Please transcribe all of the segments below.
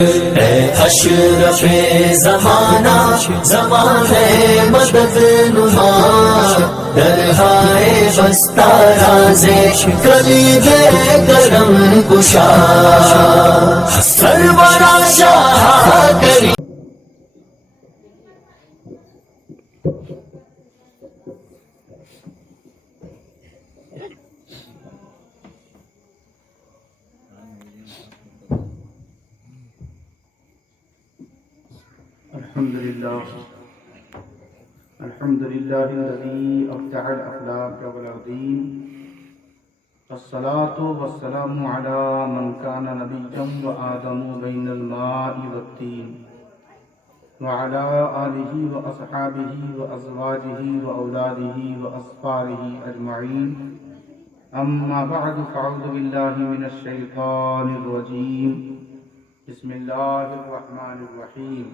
اے اشرف زمانہ زمانے مدد نما درہائے بستہ رازے کلید کرم کشا سرورا شاہ کریم الحمد لله الذي أفتح الأخلاق والأرضين الصلاة والسلام على من كان نبيا وآدم بين الماء والطين وعلى آله وأصحابه وأزواجه وأولاده وأصفاره أجمعين أما بعد فأعوذ بالله من الشيطان الرجيم بسم الله الرحمن الرحيم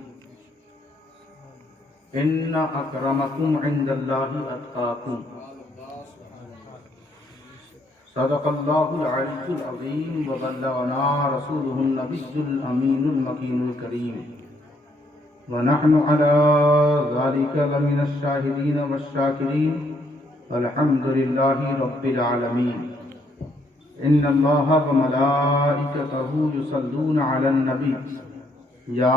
ان اکرمکم عند اللہ اتقاکم صدق اللہ العلی العظیم وبلغنا رسوله النبی الامین المکین الکریم ونحن على ذلك لمن الشاہدین والشاکرین والحمد للہ رب العالمین ان اللہ وملائکته یصلون علی النبی یا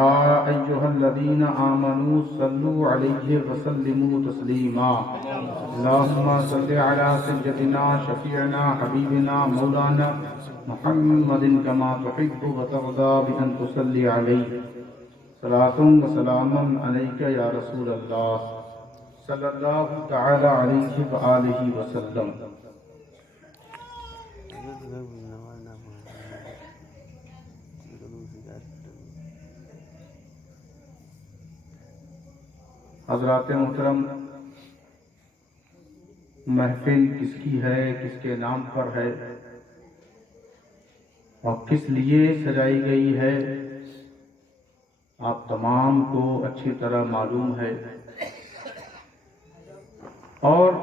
ایہا الذین آمنوا صلوا علیہ وسلموا تسلیما اللہم صل علی سیدنا شفیعنا حبیبنا مولانا محمد کما تحب وترضى بأن تصلی علیہ صلاۃ وسلام علیک یا رسول اللہ صلی اللہ تعالی علیہ وآلہ وسلم۔ حضرات محترم، محفل کس کی ہے، کس کے نام پر ہے اور کس لیے سجائی گئی ہے، آپ تمام کو اچھی طرح معلوم ہے، اور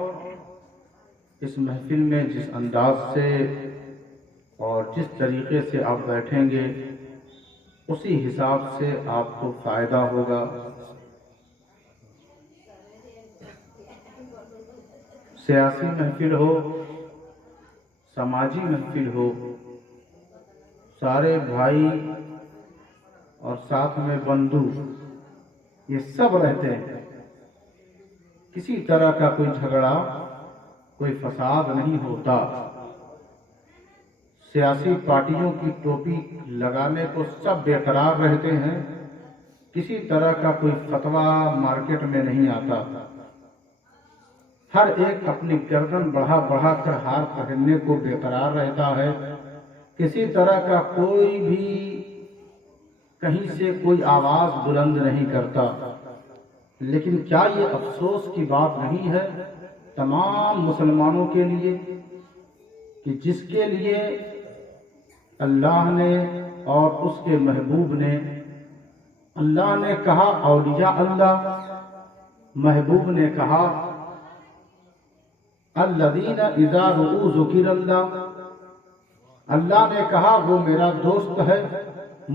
اس محفل میں جس انداز سے اور جس طریقے سے آپ بیٹھیں گے اسی حساب سے آپ کو فائدہ ہوگا۔ سیاسی محفل ہو، سماجی محفل ہو، سارے بھائی اور ساتھ میں بندو یہ سب رہتے ہیں، کسی طرح کا کوئی جھگڑا، کوئی فساد نہیں ہوتا۔ سیاسی پارٹیوں کی ٹوپی لگانے کو سب بےقرار رہتے ہیں، کسی طرح کا کوئی فتویٰ مارکیٹ میں نہیں آتا، ہر ایک اپنی گردن بڑھا بڑھا کر ہار پہننے کو بےقرار رہتا ہے، کسی طرح کا کوئی بھی کہیں سے کوئی آواز بلند نہیں کرتا۔ لیکن کیا یہ افسوس کی بات نہیں ہے تمام مسلمانوں کے لیے کہ جس کے لیے اللہ نے اور اس کے محبوب نے، اللہ نے کہا اولیاء اللہ، محبوب نے کہا الذین اذا رؤوا ذکر اللہ، اللہ نے کہا وہ میرا دوست ہے،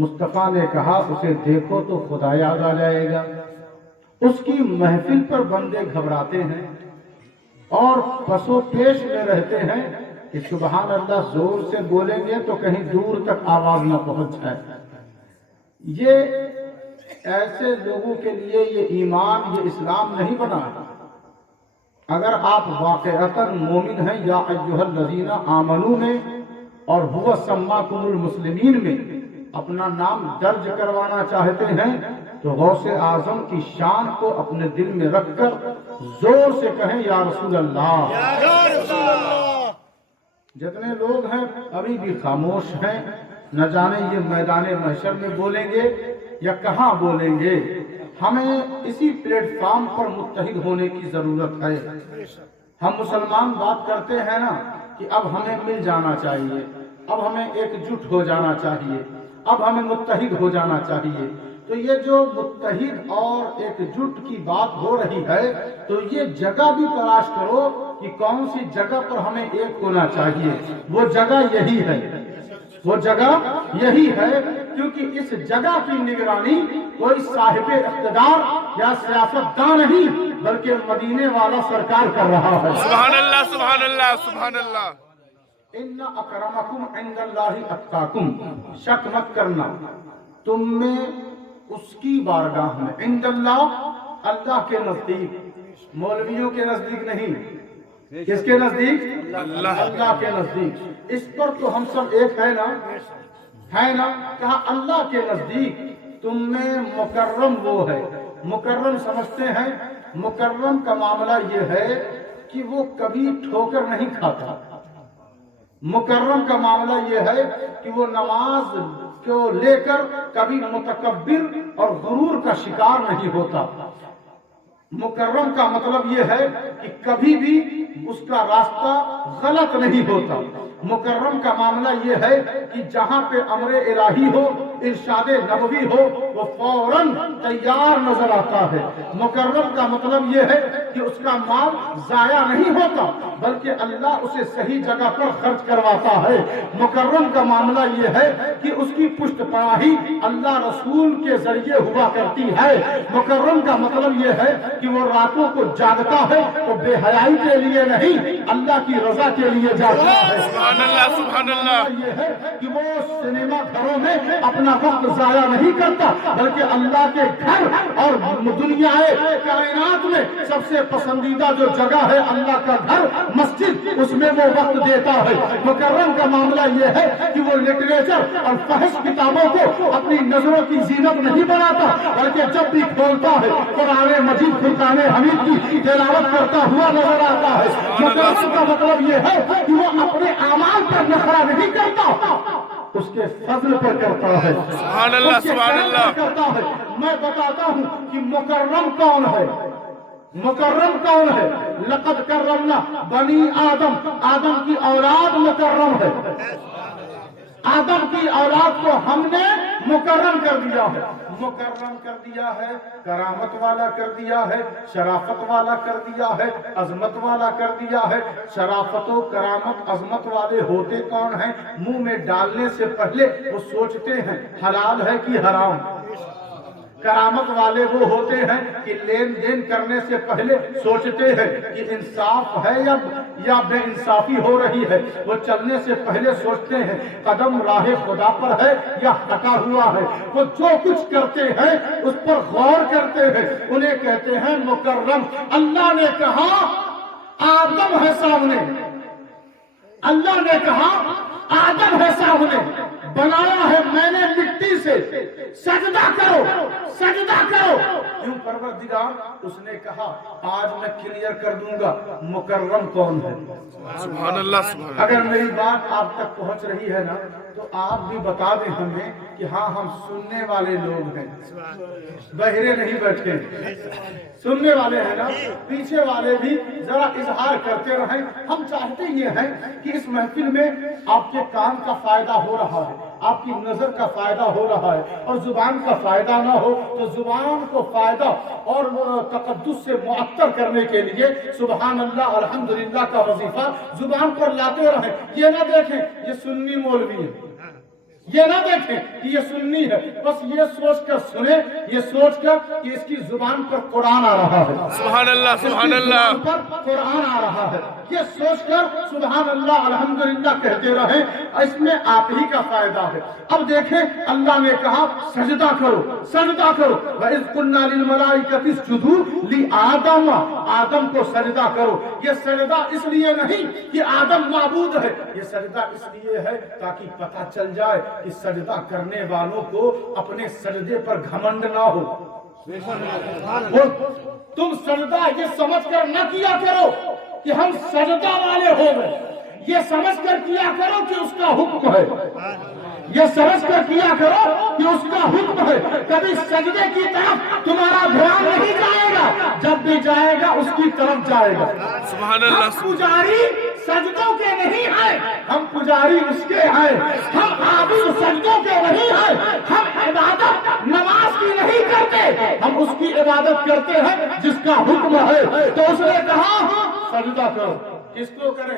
مصطفیٰ نے کہا اسے دیکھو تو خدا یاد آ جائے گا۔ اس کی محفل پر بندے گھبراتے ہیں اور پس و پیش میں رہتے ہیں کہ سبحان اللہ زور سے بولیں گے تو کہیں دور تک آواز نہ پہنچ جائے۔ یہ ایسے لوگوں کے لیے یہ ایمان، یہ اسلام نہیں بنا۔ اگر آپ واقعتاً مومن ہیں یا ایھا الذین آمنوا میں اور هو سماکم المسلمین میں اپنا نام درج کروانا چاہتے ہیں تو غوث اعظم کی شان کو اپنے دل میں رکھ کر زور سے کہیں یا رسول اللہ۔ جتنے لوگ ہیں ابھی بھی خاموش ہیں، نہ جانے یہ میدان محشر میں بولیں گے یا کہاں بولیں گے۔ ہمیں اسی پلیٹ فارم پر متحد ہونے کی ضرورت ہے۔ ہم مسلمان بات کرتے ہیں نا کہ اب ہمیں مل جانا چاہیے، اب ہمیں ایک جٹ ہو جانا چاہیے، اب ہمیں متحد ہو جانا چاہیے۔ تو یہ جو متحد اور ایک جٹ کی بات ہو رہی ہے تو یہ جگہ بھی تلاش کرو کہ کون سی جگہ پر ہمیں ایک ہونا چاہیے۔ وہ جگہ یہی ہے، وہ جگہ یہی ہے کیونکہ اس جگہ کی نگرانی کوئی صاحب اقتدار یا سیاستدان نہیں بلکہ مدینے والا سرکار کر رہا ہے۔ سبحان اللہ سبحان اللہ سبحان اللہ۔ ان اکرمکم عند اللہ اتقاکم، شک مت کرنا تم میں اس کی بارگاہ میں، عند اللہ اللہ کے نزدیک، مولویوں کے نزدیک نہیں، کس کے نزدیک؟ اللہ کے نزدیک۔ اس پر تو ہم سب ایک ہے نا، ہے نا؟ کہا اللہ کے نزدیک تم میں مکرم وہ ہے۔ مکرم سمجھتے ہیں؟ مکرم کا معاملہ یہ ہے کہ وہ کبھی ٹھوکر نہیں کھاتا۔ مکرم کا معاملہ یہ ہے کہ وہ نماز کو لے کر کبھی متکبر اور غرور کا شکار نہیں ہوتا۔ مکرم کا مطلب یہ ہے کہ کبھی بھی اس کا راستہ غلط نہیں ہوتا۔ مکرم کا معاملہ یہ ہے کہ جہاں پہ امر الہی ہو، ارشاد نبوی ہو، وہ فوراً تیار نظر آتا ہے۔ مکرم کا مطلب یہ ہے کہ اس کا مال ضائع نہیں ہوتا بلکہ اللہ اسے صحیح جگہ پر خرچ کرواتا ہے۔ مکرم کا معاملہ یہ ہے کہ اس کی پشت پناہی اللہ رسول کے ذریعے ہوا کرتی ہے۔ مکرم کا مطلب یہ ہے کہ وہ راتوں کو جاگتا ہے تو بے حیائی کے لیے نہیں، اللہ کی رضا کے لیے جاگتا ہے۔ سبحان اللہ سبحان اللہ۔ یہ ہے کہ وہ سنیما گھروں میں اپنا وقت ضائع نہیں کرتا بلکہ اللہ کے گھر اور دنیا کائنات میں سب سے پسندیدہ جو جگہ ہے اللہ کا گھر، مسجد، اس میں وہ وقت دیتا ہے۔ مکرم کا معاملہ یہ ہے کہ وہ لٹریچر اور فحش کتابوں کو اپنی نظروں کی زینت نہیں بناتا بلکہ جب بھی کھولتا ہے قرآن مجید فرقان حمید کی تلاوت کرتا ہوا نظر آتا ہے۔ مکرم کا مطلب یہ ہے کہ وہ اپنے اعمال پر نخرہ نہیں کرتا، اس کے فضل پر کرتا ہے۔ سبحان اللہ سبحان اللہ۔ کرتا ہے۔ میں بتاتا ہوں کہ مکرم کون ہے۔ مکرم کون ہے؟ لقد کرمنا بنی آدم، آدم کی اولاد مکرم ہے۔ آدم کی اولاد کو ہم نے مکرم کر دیا ہے۔ مکرم کر دیا ہے، کرامت والا کر دیا ہے، شرافت والا کر دیا ہے، عظمت والا کر دیا ہے۔ شرافت و کرامت عظمت والے ہوتے کون ہیں؟ منہ میں ڈالنے سے پہلے وہ سوچتے ہیں حلال ہے کہ حرام۔ کرامت والے وہ ہوتے ہیں کہ لین دین کرنے سے پہلے سوچتے ہیں کہ انصاف ہے یا بے انصافی ہو رہی ہے۔ وہ چلنے سے پہلے سوچتے ہیں قدم راہ خدا پر ہے یا ہٹا ہوا ہے۔ وہ جو کچھ کرتے ہیں اس پر غور کرتے ہیں، انہیں کہتے ہیں مکرم۔ اللہ نے کہا آدم ہے سامنے، اللہ نے کہا آدم ہے سامنے، بنایا ہے میں نے مٹی سے، سجدہ کرو سجدہ کرو۔ کیوں پروردگار؟ اس نے کہا آج میں کلیئر کر دوں گا مکرم کون ہے۔ سبحان اللہ سبحان اللہ۔ اگر میری بات آپ تک پہنچ رہی ہے نا تو آپ بھی بتا دیں ہمیں کہ ہاں ہم سننے والے لوگ ہیں، بہرے نہیں بیٹھے، سننے والے ہیں نا۔ پیچھے والے بھی ذرا اظہار کرتے رہیں۔ ہم چاہتے یہ ہیں کہ اس محفل میں آپ کے کان کا فائدہ ہو رہا ہے، آپ کی نظر کا فائدہ ہو رہا ہے، اور زبان کا فائدہ نہ ہو تو زبان کو فائدہ اور تقدس سے معطر کرنے کے لیے سبحان اللہ الحمدللہ کا وظیفہ زبان پر لاتے رہیں۔ یہ نہ دیکھیں یہ سنی مولوی ہے، یہ نہ دیکھیں کہ یہ سنی ہے، بس یہ سوچ کر سنیں، یہ سوچ کر کہ اس کی زبان پر قرآن آ رہا ہے، سبحان اللہ سبحان اللہ۔ زبان پر قرآن آ رہا ہے، یہ سوچ کر سبحان اللہ الحمدللہ کہتے رہیں، اس میں آپ ہی کا فائدہ ہے۔ اب دیکھیں اللہ نے کہا سجدہ کرو سجدہ کرو۔ وَإِذْ قُلْنَا لِلْمَلَائِكَةِ اسْجُدُوا لِآدَمَ، آدم کو سجدہ کرو۔ یہ سجدہ اس لیے نہیں کہ آدم معبود ہے، یہ سجدہ اس لیے ہے تاکہ پتہ چل جائے کہ سجدہ کرنے والوں کو اپنے سجدے پر گھمنڈ نہ ہو۔ تم سجدہ یہ سمجھ کر نہ کیا کرو کہ ہم سجدہ والے ہو گئے، یہ سمجھ کر کیا کرو کہ اس کا حکم ہے، یہ سمجھ کر کیا کرو کہ اس کا حکم ہے۔ کبھی سجدے کی طرف تمہارا دھیان نہیں جائے گا، جب بھی جائے گا اس کی طرف جائے گا۔ سبحان اللہ۔ ہم پجاری سجدوں کے نہیں ہیں، ہم پجاری اس کے ہیں، ہم عابد سجدوں کے نہیں ہیں، ہم عبادت نماز کی نہیں کرتے، ہم اس کی عبادت کرتے ہیں جس کا حکم ہے۔ تو اس نے کہا سجدہ کرو۔ کس کو کریں؟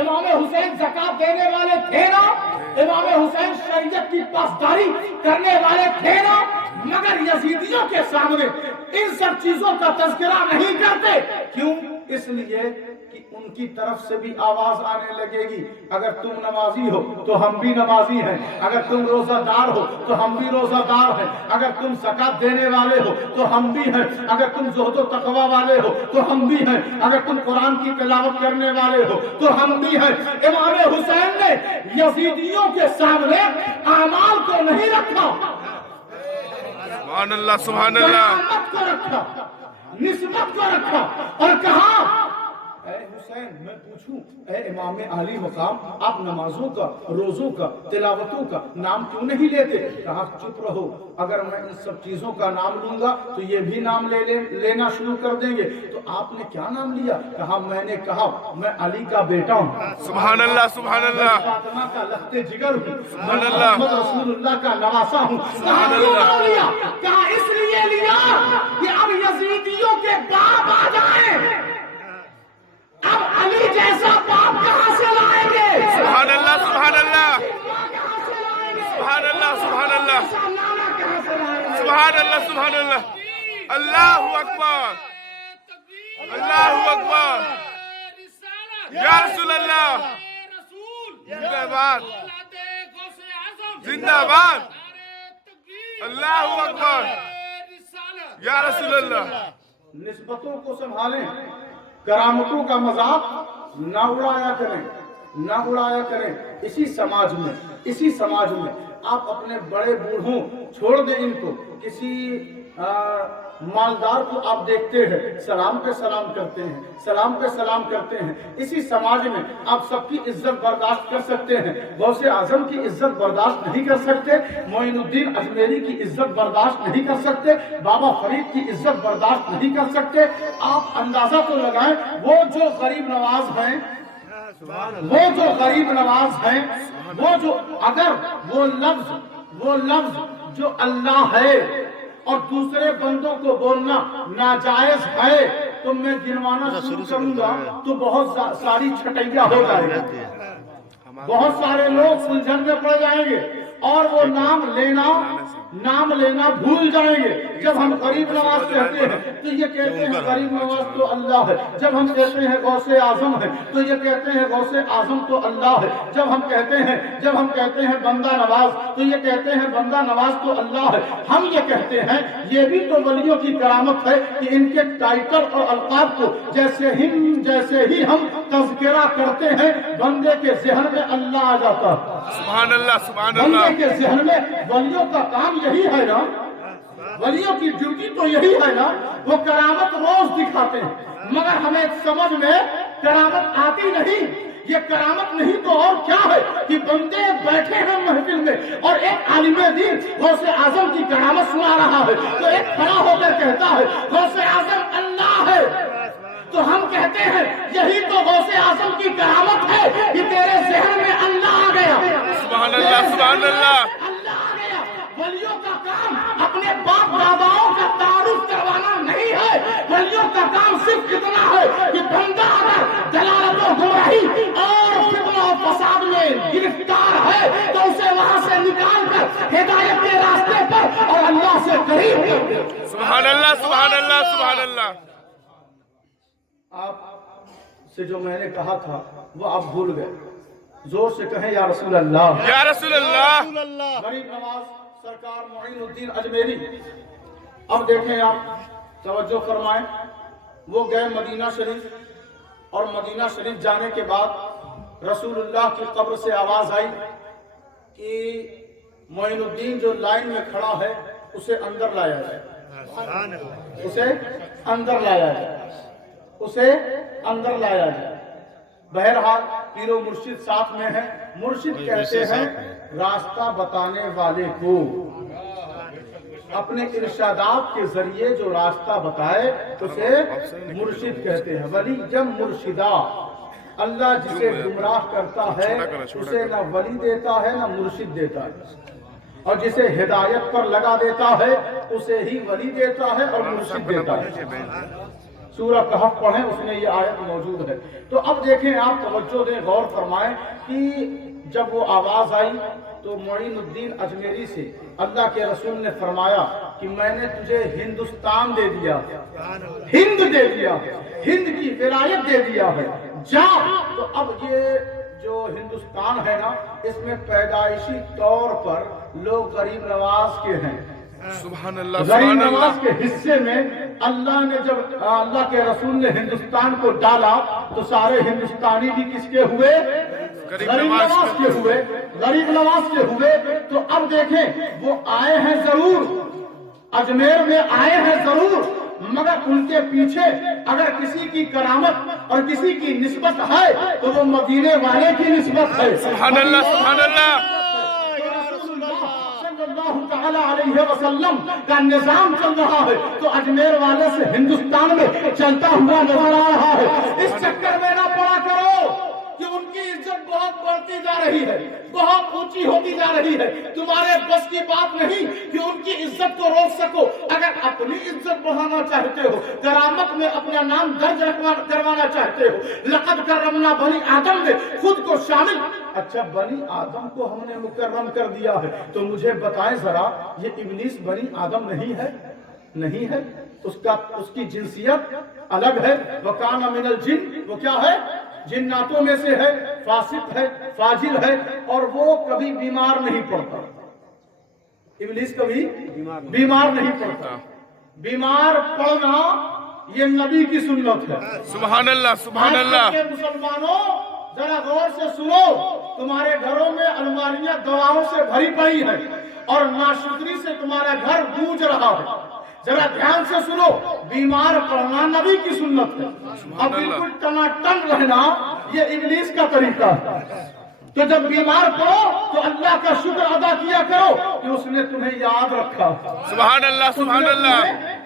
امام حسین زکات دینے والے تھے نا, امام حسین شریعت کی پاسداری کرنے والے تھے نا, مگر یزیدیوں کے سامنے ان سب چیزوں کا تذکرہ نہیں کرتے. کیوں؟ اس لیے کہ ان کی طرف سے بھی آواز آنے لگے گی, اگر تم نمازی ہو تو ہم بھی نمازی ہیں, اگر تم روزہ دار ہو تو ہم بھی روزہ دار ہیں, اگر تم زکات دینے والے ہو تو ہم بھی ہیں, اگر تم زہد و تقوی والے ہو تو ہم بھی ہیں, اگر تم قرآن کی تلاوت کرنے والے ہو تو ہم بھی ہیں. امام حسین نے یزیدیوں کے سامنے اعمال کو نہیں رکھا, سبحان اللہ سبحان اللہ, کرامت کو رکھا, نسبت کو رکھا, اور کہا اے حسین میں پوچھوں, اے امام عالی مقام, آپ نمازوں کا, روزوں کا, تلاوتوں کا نام کیوں نہیں لیتے؟ کہا چپ رہو, اگر میں ان سب چیزوں کا نام لوں گا تو یہ بھی نام لینا شروع کر دیں گے. تو آپ نے کیا نام لیا؟ کہا میں نے کہا میں علی کا بیٹا ہوں, سبحان اللہ سبحان اللہ, فاطمہ کا لخت جگر ہوں, سبحان میں اللہ, محمد رسول اللہ کا نواسا ہوں. سبحان اللہ. کہا اس لیے لیا کہ اب یزیدیوں کے باپ آ جائیں, اب علی جیسا باپ کہاں سے لائیں گے؟ سبحان اللہ سبحان اللہ, کہاں سے لائیں گے؟ سبحان اللہ سبحان اللہ, نانا کہاں سے لائیں گے؟ سبحان اللہ سبحان اللہ, اللہ اکبر اللہ اکبر, یا رسول اللہ, زندہ باد زندہ باد, اللہ اکبر, یا رسول اللہ. نسبتوں کو سنبھالیں, کرامتوں کا مذاق نہ اڑایا کریں, نہ اڑایا کریں. اسی سماج میں آپ اپنے بڑے بوڑھوں چھوڑ دیں ان کو, کسی مالدار کو آپ دیکھتے ہیں سلام پہ سلام کرتے ہیں, سلام پہ سلام کرتے ہیں. اسی سماج میں آپ سب کی عزت برداشت کر سکتے ہیں, غوث اعظم کی عزت برداشت نہیں کر سکتے, معین الدین اجمیری کی عزت برداشت نہیں کر سکتے, بابا فرید کی عزت برداشت نہیں کر سکتے. آپ اندازہ تو لگائیں, وہ جو غریب نواز ہیں, وہ جو اگر وہ لفظ جو اللہ ہے اور دوسرے بندوں کو بولنا ناجائز ہے, تو میں گنوانا شروع کروں گا تو بہت ساری چھٹیاں ہو جائیں گی, بہت سارے لوگ سلجھن میں پڑ جائیں گے اور وہ نام لینا بھول جائیں گے. جب ہم غریب نواز کہتے ہیں تو یہ کہتے ہیں غریب نواز تو اللہ ہے, جب ہم کہتے ہیں غوث اعظم ہے تو یہ کہتے ہیں غوث اعظم تو اللہ ہے, جب ہم کہتے ہیں بندہ نواز تو یہ کہتے ہیں بندہ نواز تو اللہ ہے. ہم یہ کہتے ہیں یہ بھی تو ولیوں کی کرامت ہے کہ ان کے ٹائٹل اور القاب کو جیسے ہی ہم تذکرہ کرتے ہیں بندے کے ذہن میں اللہ آ جاتا ہے. سبحان اللہ سبحان اللہ, بندے کے ذہن میں ولیوں کا کام یہی ہے نا, ولیوں کی ڈیوٹی تو یہی ہے نا, وہ کرامت روز دکھاتے ہیں, مگر ہمیں سمجھ میں کرامت آتی نہیں. یہ کرامت نہیں تو اور کیا ہے کہ بندے بیٹھے ہیں محفل میں اور ایک عالم دین غوث اعظم کی کرامت سنا رہا ہے تو ایک کھڑا ہو کر کہتا ہے غوث اعظم اللہ ہے, تو ہم کہتے ہیں یہی تو غوث اعظم کی کرامت ہے کہ تیرے ذہن میں اللہ آ گیا. سبحان اللہ سبحان اللہ, اللہ آ گیا. ولیوں کا کام اپنے باپ داداؤں کا تعارف کروانا نہیں ہے, ولیوں کا کام صرف اتنا ہے کہ بندہ اگر دلالت و گمراہی اور فتنہ و فساد میں گرفتار ہے تو اسے وہاں سے نکال کر ہدایت کے راستے پر اور اللہ سے قریب کر دے. سبحان اللہ سبحان اللہ سبحان اللہ. آپ سے جو میں نے کہا تھا وہ آپ بھول گئے, زور سے کہیں یا رسول اللہ, یا رسول اللہ. غریب نواز سرکار معین الدین اجمیری. اب دیکھیں آپ توجہ فرمائیں, وہ گئے مدینہ شریف اور مدینہ شریف جانے کے بعد رسول اللہ کی قبر سے آواز آئی کہ معین الدین جو لائن میں کھڑا ہے اسے اندر لایا جائے, اسے اندر لایا جائے. بہرحال پیر و مرشد ساتھ میں ہیں, مرشد کہتے ہیں راستہ بتانے والے کو, اپنے ارشادات کے ذریعے جو راستہ بتائے اسے مرشد کہتے ہیں. ولی جب مرشدہ, اللہ جسے گمراہ کرتا ہے اسے نہ ولی دیتا ہے نہ مرشد دیتا ہے, اور جسے ہدایت پر لگا دیتا ہے اسے ہی ولی دیتا ہے اور مرشد دیتا ہے. سورہ کہف پڑھیں، اس میں یہ آیت موجود ہے۔ تو اب دیکھیں آپ توجہ دیں، غور فرمائیں کہ جب وہ آواز آئی تو معین الدین اجمیری سے اللہ کے رسول نے فرمایا کہ میں نے تجھے ہندوستان دے دیا، ہند دے دیا، ہند کی ولایت دے دیا ہے، جا۔ تو اب یہ جو ہندوستان ہے نا، اس میں پیدائشی طور پر لوگ غریب نواز کے ہیں۔ سبحان اللہ غریب سبحان نواز اللہ کے حصے میں اللہ نے جب اللہ کے رسول نے ہندوستان کو ڈالا تو سارے ہندوستانی بھی کس کے ہوئے؟ غریب نواز کے ہوئے، غریب نواز کے ہوئے۔ تو اب دیکھیں وہ آئے ہیں ضرور، اجمیر میں آئے ہیں ضرور، مگر ان کے پیچھے اگر کسی کی کرامت اور کسی کی نسبت ہے تو وہ مدینے والے کی نسبت ہے۔ سبحان اللہ سبحان اللہ صلی اللہ تعالی علیہ وسلم کا نظام چل رہا ہے تو اجمیر والے سے ہندوستان میں چلتا ہوا نظر آ رہا ہے۔ اس چکر میں نہ پڑا کرو کہ ان کی عزت بہت بڑھتی جا رہی ہے، بہت اونچی ہوتی جا رہی ہے۔ تمہارے بس کی بات نہیں کہ ان کی عزت کو روک سکو۔ اگر اپنی عزت بڑھانا چاہتے ہو، کرامت میں اپنا نام درج کروانا چاہتے ہو، لقد کرمنا بنی آدم میں خود کو شامل۔ اچھا بنی آدم کو ہم نے مکرم کر دیا ہے تو مجھے بتائیں ذرا، یہ ابلیس بنی آدم نہیں ہے؟ نہیں ہے، اس کی جنسیت الگ ہے۔ وَكَانَ مِنَ الْجِنِّ، وہ کیا ہے؟ جناتوں میں سے ہے، فاسق ہے، فاجر ہے، اور وہ کبھی بیمار نہیں پڑتا۔ ابلیس کبھی بیمار نہیں پڑتا۔ بیمار پڑنا یہ نبی کی سنت ہے۔ سبحان اللہ سبحان اللہ آج کے مسلمانوں ذرا غور سے سنو، تمہارے گھروں میں الماریاں دواؤں سے بھری پڑی ہیں اور ناشکری سے تمہارا گھر گونج رہا ہے۔ ذرا دھیان سے سنو، بیمار پڑنا نبی کی سنت ہے، اب بالکل ٹناٹن رہنا یہ ابلیس کا طریقہ ہے۔ تو جب بیمار پڑو تو اللہ کا شکر ادا کیا کرو کہ اس نے تمہیں یاد رکھا۔ سبحان اللہ سبحان اللہ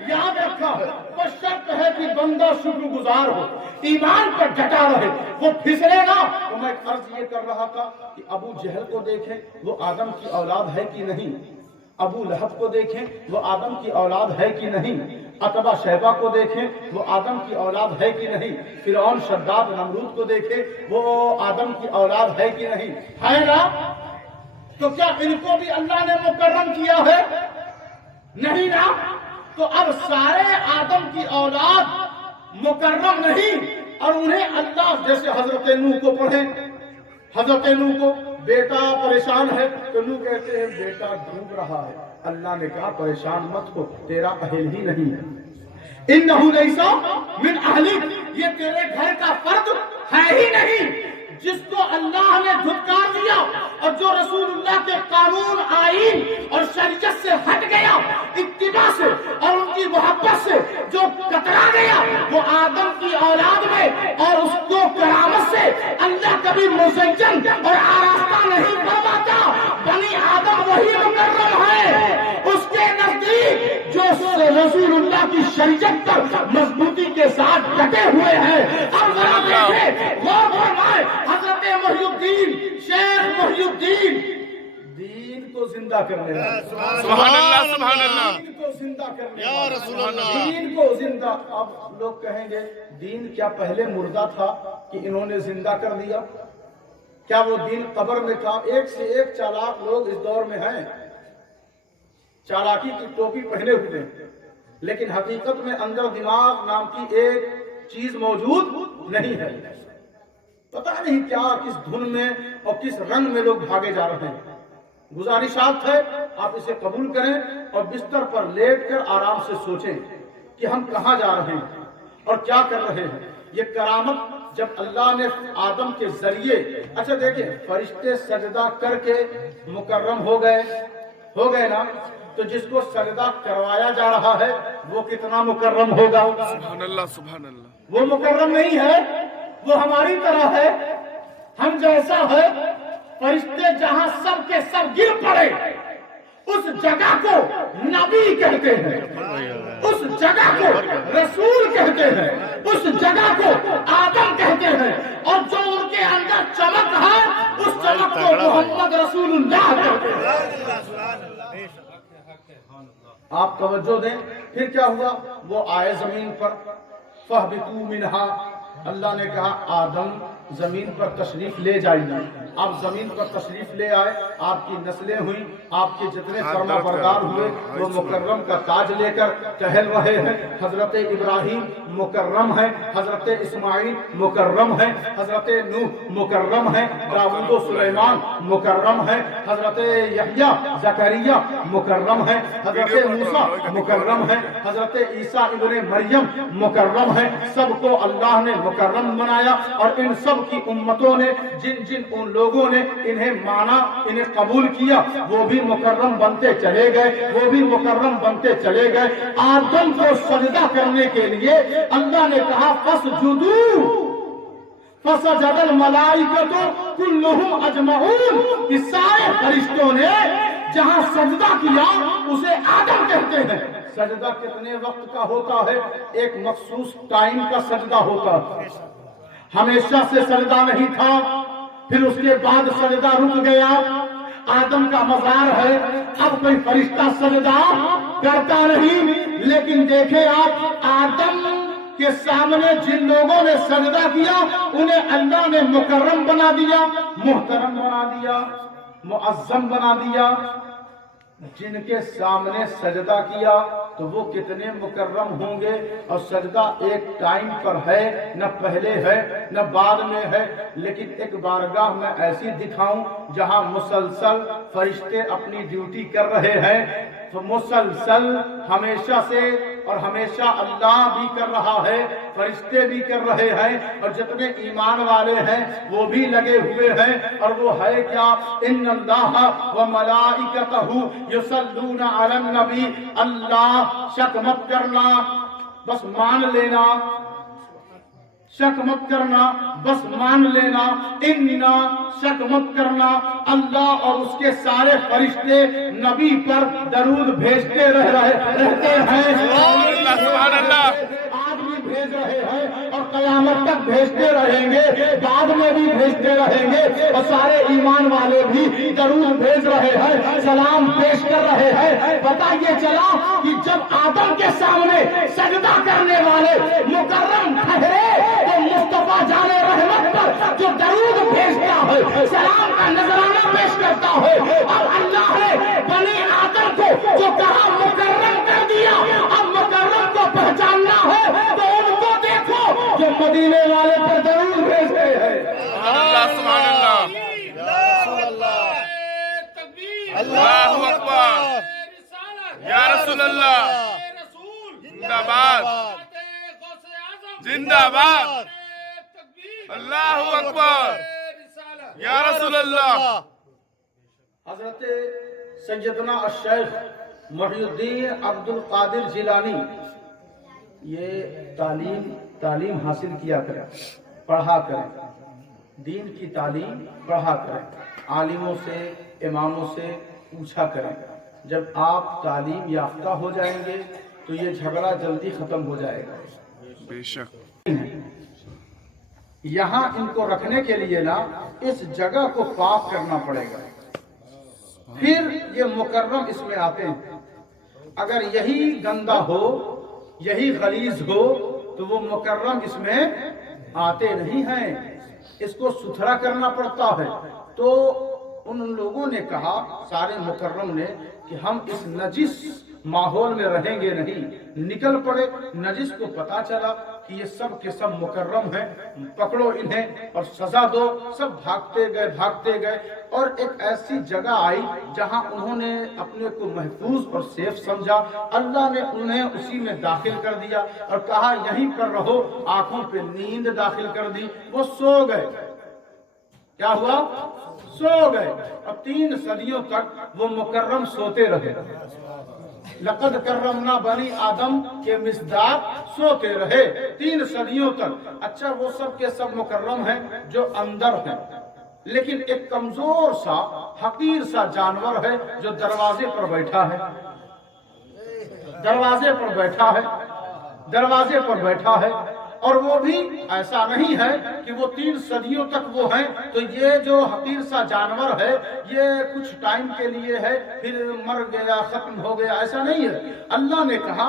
یاد رکھا ہے، بس شرط ہے کہ بندہ شکر گزار ہو، ایمان پر ڈٹا رہے، وہ پھسلے نہ۔ تو میں عرض یہ کر رہا تھا کہ ابو جہل کو دیکھیں، وہ آدم کی اولاد ہے کہ نہیں؟ ابو لہب کو دیکھیں، وہ آدم کی اولاد ہے کہ نہیں؟ عتبہ شیبہ کو دیکھیں، وہ آدم کی اولاد ہے کہ نہیں؟ فرعون شداد نمرود کو دیکھیں، وہ آدم کی اولاد ہے کہ نہیں؟ ہے نا؟ تو کیا ان کو بھی اللہ نے مکرم کیا ہے؟ نہیں نا؟ تو اب سارے آدم کی اولاد مکرم نہیں، اور انہیں اللہ جیسے حضرت نوح کو پڑھیں، حضرت نوح کو بیٹا پریشان ہے تو نوح کہتے ہیں بیٹا ڈوب رہا ہے، اللہ نے کہا پریشان مت ہو، تیرا اہل ہی نہیں ہے۔ انہو لیسا من اہلک، یہ تیرے گھر کا فرد ہے ہی نہیں۔ جس کو اللہ نے دھتکار دیا اور جو رسول اللہ کے قانون، آئین اور شریعت سے ہٹ گیا، اتباع سے اور ان کی محبت سے جو کترا گیا، وہ آدم کی اولاد میں اور اس کو کرامت سے اللہ کبھی مزین اور آراستہ نہیں فرماتا۔ بنی آدم وہی مکرم ہے اس کے نزدیک جو رسول اللہ کی شریعت پر مضبوطی کے ساتھ ڈٹے ہوئے ہیں۔ اب ذرا دیکھیں، غور فرمائیں، حضرت محی الدین، شیخ محی الدین دین کو زندہ کرنے والے، سبحان اللہ سبحان اللہ دین کو زندہ کرنے والے، دین کو زندہ۔ اب لوگ کہیں گے دین کیا پہلے مردہ تھا کہ انہوں نے زندہ کر دیا؟ کیا وہ دین قبر میں تھا؟ ایک سے ایک چالاک لوگ اس دور میں ہیں، چالاکی کی ٹوپی پہنے ہوئے ہیں، لیکن حقیقت میں اندر دماغ نام کی ایک چیز موجود نہیں ہے۔ پتہ نہیں کیا کس دھن میں اور کس رنگ میں لوگ بھاگے جا رہے ہیں۔ گزارشات ہے آپ اسے قبول کریں اور بستر پر لیٹ کر آرام سے سوچیں کہ ہم کہاں جا رہے ہیں اور کیا کر رہے ہیں۔ یہ کرامت جب اللہ نے آدم کے ذریعے، اچھا دیکھیں فرشتے سجدہ کر کے مکرم ہو گئے نا، تو جس کو سجدہ کروایا جا رہا ہے وہ کتنا مکرم ہوگا؟ سبحان اللہ سبحان اللہ وہ مکرم نہیں ہے، وہ ہماری طرح ہے، ہم جیسا ہے۔ فرشتے جہاں سب کے سب گر پڑے اس جگہ کو نبی کہتے ہیں، اس جگہ کو رسول کہتے ہیں، اس جگہ کو آدم کہتے ہیں، اور جو ان کے اندر چمک ہے اس چمک کو محمد رسول اللہ کہتے ہیں۔ آپ توجہ دیں، پھر کیا ہوا؟ وہ آئے زمین پر، فَاهْبِطُوا مِنْهَا، اللہ نے کہا آدم زمین پر تشریف لے جائیے. آپ زمین پر تشریف لے آئے، آپ کی نسلیں ہوئیں، آپ کے جتنے فرما بردار ہوئے وہ مکرم کا تاج لے کر ٹہل رہے ہیں. حضرت ابراہیم مکرم ہے، حضرت اسماعیل مکرم ہے، حضرت نوح مکرم ہے، داؤد و سلیمان مکرم ہے، حضرت یحییٰ زکریا مکرم ہے، حضرت موسیٰ مکرم ہے، حضرت عیسیٰ ابن مریم مکرم ہے. سب کو اللہ نے مکرم بنایا، اور ان سب کی امتوں نے جن جن ان لوگوں نے انہیں مانا، انہیں قبول کیا، وہ بھی مکرم بنتے چلے گئے، وہ بھی مکرم بنتے چلے گئے. آدم کو سجدہ کرنے کے لیے اللہ نے کہا فَاسْجُدُوا فَسَجَدَ الْمَلَائِكَةُ كُلُّهُمْ أَجْمَعُونَ، کہ سارے فرشتوں نے جہاں سجدہ کیا اسے آدم کہتے ہیں. سجدہ کتنے وقت کا ہوتا ہے؟ ایک مخصوص ٹائم کا سجدہ ہوتا ہے، ہمیشہ سے سجدہ نہیں تھا. پھر اس کے بعد سجدہ رک گیا. آدم کا مزار ہے، اب کوئی فرشتہ سجدہ کرتا نہیں. لیکن دیکھیں آپ، آدم کے سامنے جن لوگوں نے سجدہ کیا انہیں اللہ نے مکرم بنا دیا، محترم بنا دیا، معظم بنا دیا. جن کے سامنے سجدہ کیا تو وہ کتنے مکرم ہوں گے. اور سجدہ ایک ٹائم پر ہے، نہ پہلے ہے نہ بعد میں ہے. لیکن ایک بارگاہ میں ایسی دکھاؤں جہاں مسلسل فرشتے اپنی ڈیوٹی کر رہے ہیں، تو مسلسل ہمیشہ سے، اور ہمیشہ اللہ بھی کر رہا ہے، فرشتے بھی کر رہے ہیں، اور جتنے ایمان والے ہیں وہ بھی لگے ہوئے ہیں. اور وہ ہے کیا؟ ان اللہ و ملائکتہ یصلون علی النبی. اللہ شک مت کرنا، بس مان لینا، شک مت کرنا، بس مان لینا. اننا شک مت کرنا، اللہ اور اس کے سارے فرشتے نبی پر درود بھیجتے رہتے ہیں. سبحان اللہ. آج بھی بھیج رہے ہیں اور قیامت تک بھیجتے رہیں گے، بعد میں بھی بھیجتے رہیں گے. اور سارے ایمان والے بھی درود بھیج رہے ہیں، سلام پیش کر رہے ہیں. پتہ یہ چلا کہ جب آدم کے سامنے سجدہ کرنے والے مکرم ٹھہرے تو مصطفیٰ جان رحمت پر جو درود بھیجتا ہے، سلام کا نذرانہ پیش کرتا ہے، اور اللہ نے بنی آدم کو جو کہا مکرم کر دیا. اب مکرم کو پہچاننا ہے تو ان کو دیکھو جو مدینے والے پر درود بھیجتے ہیں. سبحان اللہ. اللہ اکبر. یا رسول اللہ. زندہ باد، زندہ باد. اللہ اکبر. یا رسول اللہ. حضرت سیدنا الشیخ محی الدین عبد القادر جیلانی یہ تعلیم حاصل کیا کریں، پڑھا کریں، دین کی تعلیم پڑھا کریں، عالموں سے اماموں سے پوچھا کریں. جب آپ تعلیم یافتہ ہو جائیں گے تو یہ جھگڑا جلدی ختم ہو جائے گا. بے شک. یہاں ان کو رکھنے کے لیے نا اس جگہ کو پاک کرنا پڑے گا، پھر یہ مکرم اس میں آتے ہیں. اگر یہی گندا ہو، یہی غلیظ ہو تو وہ مکرم اس میں آتے نہیں ہیں. اس کو ستھرا کرنا پڑتا ہے. تو ان لوگوں نے کہا، سارے مکرم نے، کہ ہم اس نجس ماحول میں رہیں گے نہیں. نکل پڑے. نجس کو پتا چلا کہ یہ سب کے سب مکرم ہیں، پکڑو انہیں اور سزا دو. سب بھاگتے گئے اور ایک ایسی جگہ آئی جہاں انہوں نے اپنے کو محفوظ اور سیف سمجھا. اللہ نے انہیں اسی میں داخل کر دیا اور کہا یہیں پر رہو. آنکھوں پہ نیند داخل کر دی. وہ سو گئے. کیا ہوا؟ سو گئے. اور 3 صدیوں تک وہ مکرم سوتے رہے. لقد کرمنا بنی آدم کے مصداق سوتے رہے 3 صدیوں تک. اچھا، وہ سب کے سب مکرم ہیں جو اندر ہیں، لیکن ایک کمزور سا حقیر سا جانور ہے جو دروازے پر بیٹھا ہے. دروازے پر بیٹھا ہے، دروازے پر بیٹھا ہے. اور وہ بھی ایسا نہیں ہے کہ وہ 3 صدیوں تک وہ ہیں تو یہ جو حقیر سا جانور ہے یہ کچھ ٹائم کے لیے ہے پھر مر گیا ختم ہو گیا، ایسا نہیں ہے. اللہ نے کہا